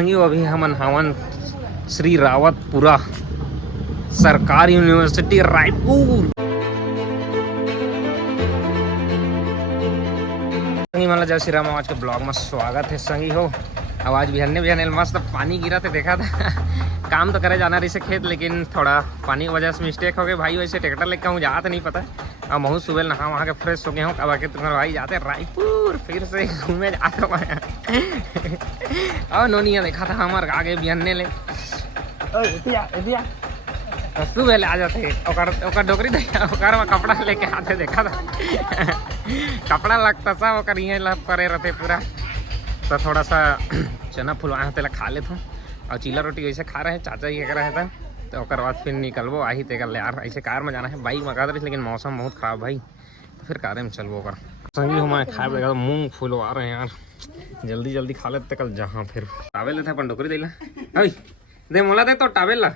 संगी अभी हमन हवन श्री रावतपुरा सरकारी यूनिवर्सिटी रायपुर। संगी मला जय श्री राम आज के ब्लॉग में स्वागत है। संगी हो आवाज बिहाने मस्त पानी गिरा थे देखा था। काम तो करे जाना रही से खेत, लेकिन थोड़ा पानी की वजह से मिस्टेक हो गई भाई। वैसे ट्रैक्टर लेकर हूँ जाते नहीं पता। अब बहुत सुबह नहा वहाँ के फ्रेश हो गए हूँ। अब आके तुम्हारे भाई जाते रायपुर फिर से घूमे जाते और नोनिया देखा था हमारे आगे बिहाने ले सुबह ले आ जाते ओकर डोकरी ओकर में कपड़ा लेके आते देखा था। कपड़ा लगता था ओकर ये करे रहते पूरा। तो थोड़ा सा चना फुलवाए होते खा लेते हूँ और चीला रोटी वैसे खा रहे हैं। चाचा ये कह रहे थे तो ओकर बाद फिर निकलबो आही तेकर यार। ऐसे कार में जाना है, बाइक में रही लेकिन मौसम बहुत खराब भाई, तो फिर कार में चलबो ओकर संगी हमारे खाए बेगा। मूँग फुलवा रहे हैं यार, जल्दी जल्दी खा लेते कल जहाँ। फिर टावेल लेते अपन डोकरी देला अभी दे मोला दे तो टावेल ला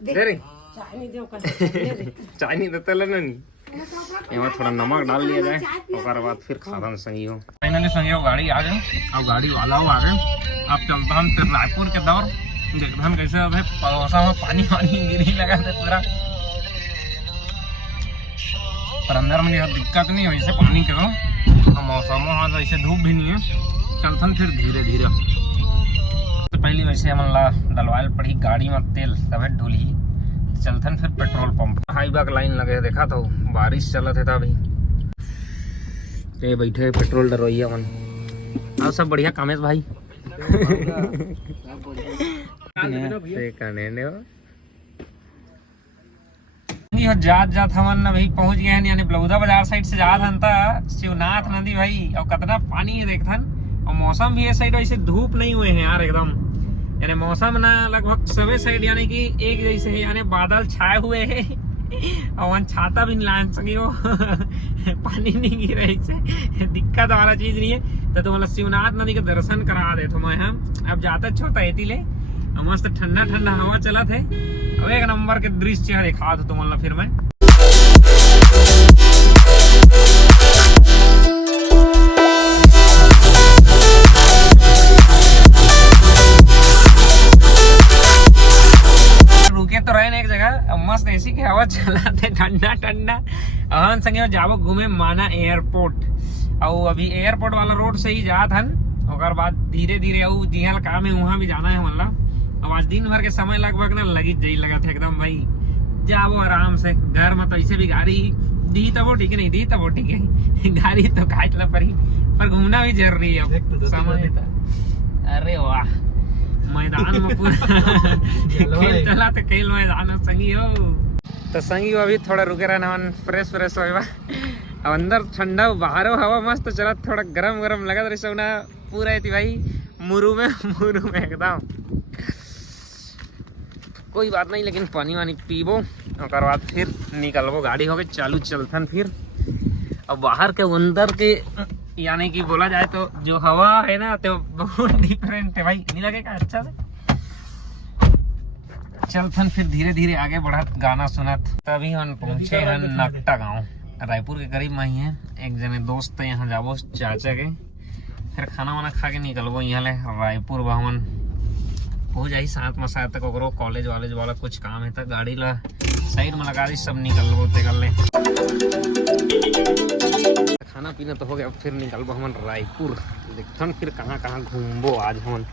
दे रे चाय नहीं देते लेना नहीं। एमा थोड़ा नमक डाल लिया जाए और बाद फिर खाना सही हो। फाइनली सही हो गाड़ी आ गई और गाड़ी वाला हो आ गए। अब चलता हम फिर रायपुर के दौर देखते कैसे अभी पड़ोसा में पानी गिरी लगा थे पूरा। पर अंदर में दिक्कत नहीं वैसे पानी के तो मौसम वहाँ ऐसे धूप भी नहीं है। चलथन फिर धीरे धीरे तो पहले वैसे हम डलवाल पड़ी गाड़ी में तेल तबे ढूली चलथन। फिर पेट्रोल पंप हाईवा का लाइन लगे देखा तो बारिश चलत है अभी बैठे पेट्रोल डरवैया मन और सब बढ़िया कामेश भाई जात हमन अभी पहुंच गए हैं यानी बलौदा बाजार साइड से जात हन ता शिवनाथ नदी भाई। और कितना पानी है देखथन और मौसम भी ये साइड वैसे धूप नहीं हुए हैं यार एकदम। यानी मौसम ना लगभग सभी साइड यानी कि एक जैसे है, यानी बादल छाए हुए हैं और वहाँ छाता भी नहीं ला सकी हो पानी नहीं गिर रही से दिक्कत वाला चीज नहीं है। तो मतलब शिवनाथ नदी के दर्शन करा दे तो मैं हम अब जाता छोटा एती ले मस्त ठंडा ठंडा हवा चला थे। अब एक नंबर के दृश्य दिखा तो मतलब फिर मैं तो रहे एक जगह मस्त एसी की हवा चलाते ठंडा ठंडा। हम संगे जाबो घूमे माना एयरपोर्ट और अभी एयरपोर्ट वाला रोड से ही जात हन। और बाद धीरे धीरे जिहल काम है वहाँ भी जाना है मतलब। अब आज दिन भर के समय लगभग ना लगी जाई लगा था एकदम भाई। जाओ आराम से घर में तो ऐसे भी गाड़ी दी तब ठीक है नहीं दी तब ठीक है गाड़ी तो काट ला पड़ी पर घूमना भी जरूरी है अब समय। अरे वाह मैदान में पूरा खेल चला तो खेल मैदान संगी हो। तो संगी हो अभी थोड़ा रुके रहना फ्रेश फ्रेश हो अब अंदर ठंडा बाहर हवा मस्त चला थोड़ा गरम गरम लगा रही सब ना पूरा थी भाई मुरू में एकदम। कोई बात नहीं लेकिन पानी वानी पीबो और बाद फिर निकलबो गाड़ी हो गई चालू चलथन फिर। अब बाहर के अंदर के यानी कि बोला जाए तो जो हवा है ना तो बहुत डिफरेंट है भाई, नहीं लगेगा अच्छा से। चलथन फिर धीरे धीरे आगे बढ़त गाना सुनत। तभी हम पहुंचे हैं नकटा गांव रायपुर के करीब में ही है। एक जने दोस्त यहाँ जाबो चाचा के फिर खाना वाना खा के निकलबो यहाँ ले रायपुर भवन हो जाई 7 में शायद तक कॉलेज वालेज वाला कुछ काम है तो गाड़ी ला साइड में लगा दी सब निकलबो तेकल ले। खाना पीना तो हो गया फिर निकलबो हमन रायपुर देखथन फिर कहाँ कहाँ घूमबो आज हमन।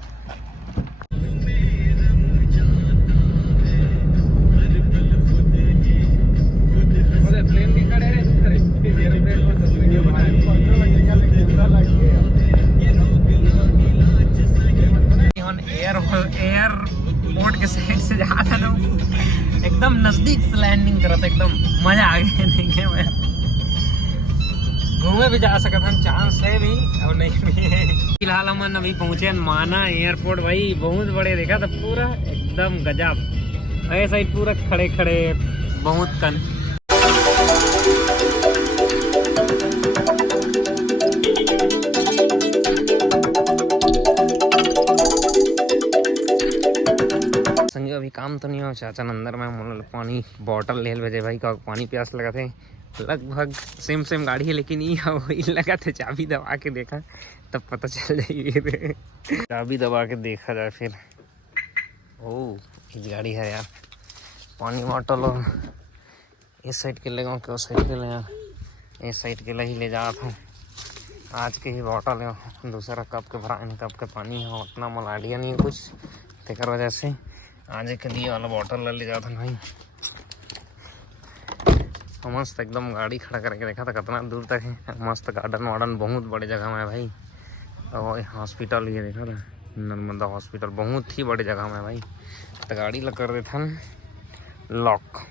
एयरपोर्ट के साइड से जा था एकदम नजदीक से लैंडिंग करत एकदम मजा आ गया देखे में। घूमे भी जा सकते हम चांस है भी और नहीं भी है। फिलहाल हम अभी पहुंचे माना एयरपोर्ट भाई बहुत बड़े देखा था पूरा एकदम गजब। ऐसा ही पूरा खड़े खड़े बहुत कन संगे अभी काम तो नहीं हो चाचा अंदर में पानी बॉटल ले भेजे भाई का पानी प्यास लगा थे लगभग सेम गाड़ी है, लेकिन ये वही लगा था। चाबी दबा के देखा तब पता चल जाएगी। चाबी दबा के देखा जाए फिर। ओह इस गाड़ी है यार, पानी बॉटल और इस साइड के ले गया कि उस साइड के ले यार, इस साइड के ही ले जा था। आज के ही बॉटल है, दूसरा कप के भरा कप के पानी है, उतना मोल आइडिया नहीं है कुछ, तेकर वजह से आज के लिए वाला बॉटल ले जाता भाई। मस्त एकदम गाड़ी खड़ा करके देखा था कितना दूर तक है। मस्त गार्डन वार्डन बहुत बड़े जगह में है भाई। और हॉस्पिटल ये देखा था, नर्मदा हॉस्पिटल बहुत ही बड़े जगह में है भाई। तो गाड़ी लग कर देता लॉक,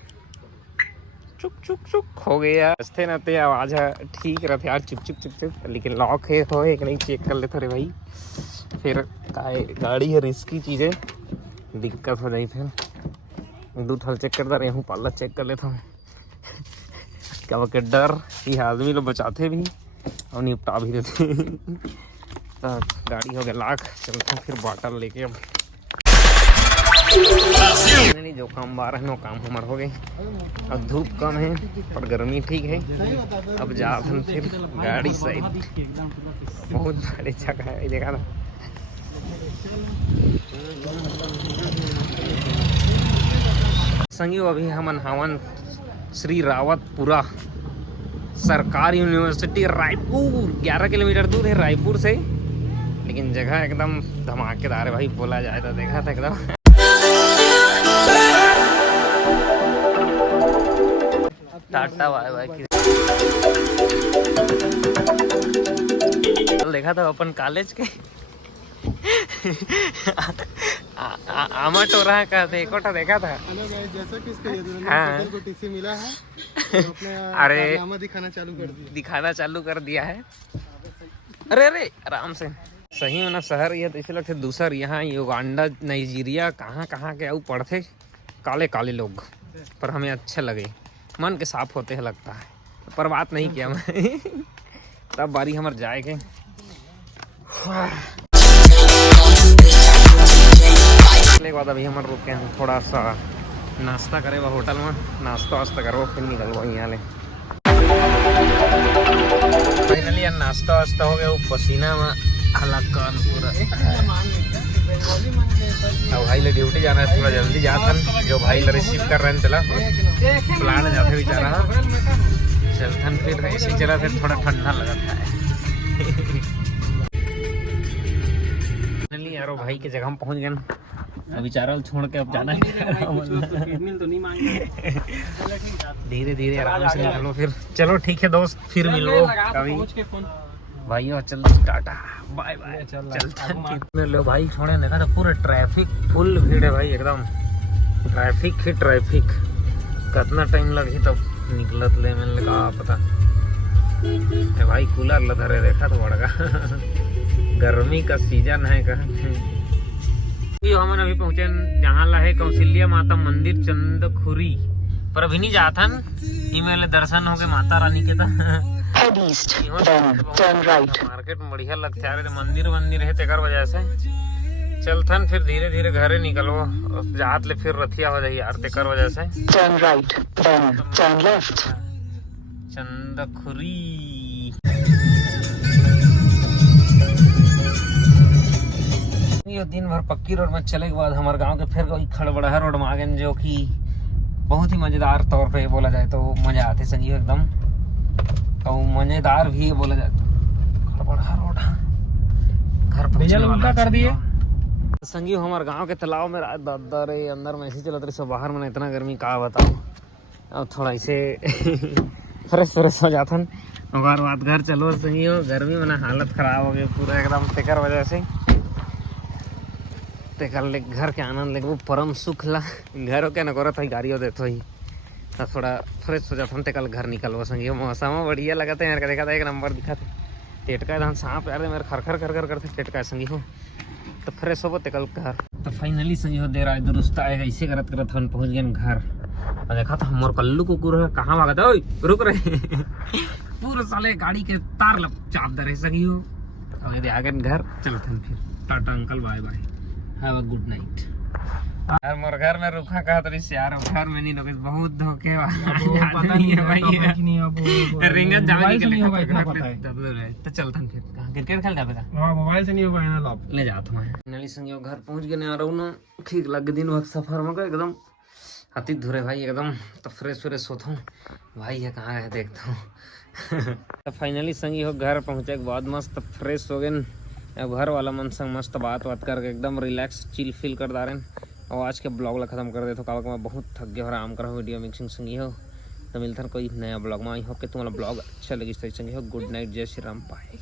चुक चुक चुक हो गया। रस्ते रहते आवाज है ठीक रहते यार, चुप चुप चुप चुप, लेकिन लॉक है हो एक नहीं चेक कर लेते रे भाई। फिर गाड़ी है रिस्की चीज़ है, दिक्कत हो जाए। फिर दो थल चेक करता रहे हूँ, पाला चेक कर लेता हूँ। क्या वो के डर ये आदमी लोग बचाते भी और निपटा भी देते। तो गाड़ी हो गया लाख, चलते फिर बॉटल लेके। अब नहीं जो काम बार है नो काम हमारे हो गए। अब धूप कम है पर गर्मी ठीक है। अब जा फिर गाड़ी साइड, बहुत बड़ी जगह है देखा ना। संगी अभी हम हवन श्री रावतपुरा सरकारी यूनिवर्सिटी रायपुर, 11 किलोमीटर दूर है रायपुर से, लेकिन जगह एकदम धमाकेदार है भाई। बोला जाए तो देखा था एकदम टाटा बाय बाय। देखा था अपन कॉलेज के आमा टोरा का देखा था। जैसा कि इसके हाँ। को टीसी मिला है तो अपने अरे दिखाना चालू कर दिया है। अरे अरे आराम से सही में ना शहर ये तो इसे लगते दूसर यहाँ युगांडा नाइजीरिया कहाँ के आऊ पढ़ते काले काले लोग, पर हमें अच्छे लगे, मन के साफ होते हैं लगता है, पर बात नहीं किया मैं। तब बारी हमार जाए के बाद अभी हमारे रुके हैं थोड़ा सा नाश्ता करे वह होटल में, नाश्ता वास्ता करो फिर निकलवा यहाँ ले। फाइनली यार नाश्ता वास्ता हो गया, वो पसीना में हलाकान पूरा। अब भाई ले ड्यूटी जाना है, थोड़ा जल्दी जाता जो भाई ले रिसीव कर रहे हैं चला प्लान जाते बेचारा चलथन। फिर ऐसे चला फिर थोड़ा ठंडा लगा था यारो भाई के जगह हम पहुंच गए। अभी चारल छोड़ के अब जाना है। धीरे धीरे आराम से निकलो फिर। चलो ठीक है दोस्त, फिर मिलो कभी भाई। और चल टाटा बाय बाय। चलते लो भाई, छोड़े देखा था पूरा ट्रैफिक फुल भीड़ है भाई, एकदम ट्रैफिक ही ट्रैफिक। कितना टाइम लगी तब निकलत ले मैंने कहा पता भाई। कूलर लगा रहे देखा तो बड़का गर्मी का सीजन है कहा। हम अभी पहुंचे जहाँ ला है कौशल्या माता मंदिर चंदखुरी, पर अभी नहीं जाता इमेल दर्शन हो गए माता रानी के। मार्केट में बढ़िया लगता है, मंदिर है तेकर वजह से चलथन। फिर धीरे धीरे घरे निकलो, जात ले फिर रथिया हो जाए यार तेकर वजह से। चंदखुरी ये दिन भर पक्की रोड में चले के बाद हमारे गांव के फिर कोई खड़बड़ा रोड में आ गए, जो कि बहुत ही मजेदार तौर पे बोला जाए तो मजा आते संगी एकदम। तो मजेदार भी बोला जाए तो खड़बड़ा रोड घर पहुंचने कर दिए संगी। हमारे गांव के तालाब में रात दादा रे अंदर में ऐसे चलत रही सब, बाहर में इतना गर्मी का बताओ। अब थोड़ा ऐसे फ्रेश हो जाथन, और बात घर चलो संगी। गर्मी में ना हालत खराब हो गई पूरा एकदम तेकर वजह से। तेकर ले घर के आनंद ले वो परम सुख ला घर के न करत है गाड़ियों देते ही तो थोड़ा फ्रेश हो जाता। तेकल घर निकलवा संगी, मौसम बढ़िया लगा था यार। देखा था एक नंबर दिखा था टेटका धान सांप यार मेरे खर खर करते टेटका संगी हो, तो फ्रेश हो तेकल घर। तो फाइनली संगी हो देर आए दुरुस्त आएगा ऐसे करत हम पहुंच गए घर। और देखा था हमारे कल्लू कुकुर है कहाँ भागा था, रुक रहे पूरा साले गाड़ी के तार चाप दे रहे संगी हो। और आ गए घर, चलते फिर tata uncle bye bye, have a good night. यार मोर घर में रुखा कहा तो इससे यार घर में नहीं लोग बहुत धोखे वाला पता नहीं है भाई कि नहीं अब रिंगत जावे मोबाइल से के नहीं होगा इतना लिए पता है। तो चलता हूं फिर कहां क्रिकेट खेल जाबे का हाँ मोबाइल से नहीं होगा ना लॉप। ले जाता हूं फाइनली संग घर पहुंच गए आ रहू ना ठीक लग दिन वक्त सफर में एकदम अति धुरे भाई एकदम तो फ्रेश होता हूँ भाई ये कहाँ है देखता हूँ तो फाइनली संगी हो घर पहुँचे के बाद मस्त फ्रेश हो गए अब घर वाला मन संग मस्त बात करके एकदम रिलैक्स चिल फील कर दा रहे और आज के ब्लॉग ला खत्म कर देते हो मैं बहुत थक गया और आराम करा वीडियो मिक्सिंग संगी हो तो मिलता है कोई नया ब्लॉग में। आई होप कि तुम्हारा ब्लॉग अच्छा लगी संगी हो। गुड नाइट, जय श्री राम, बाय।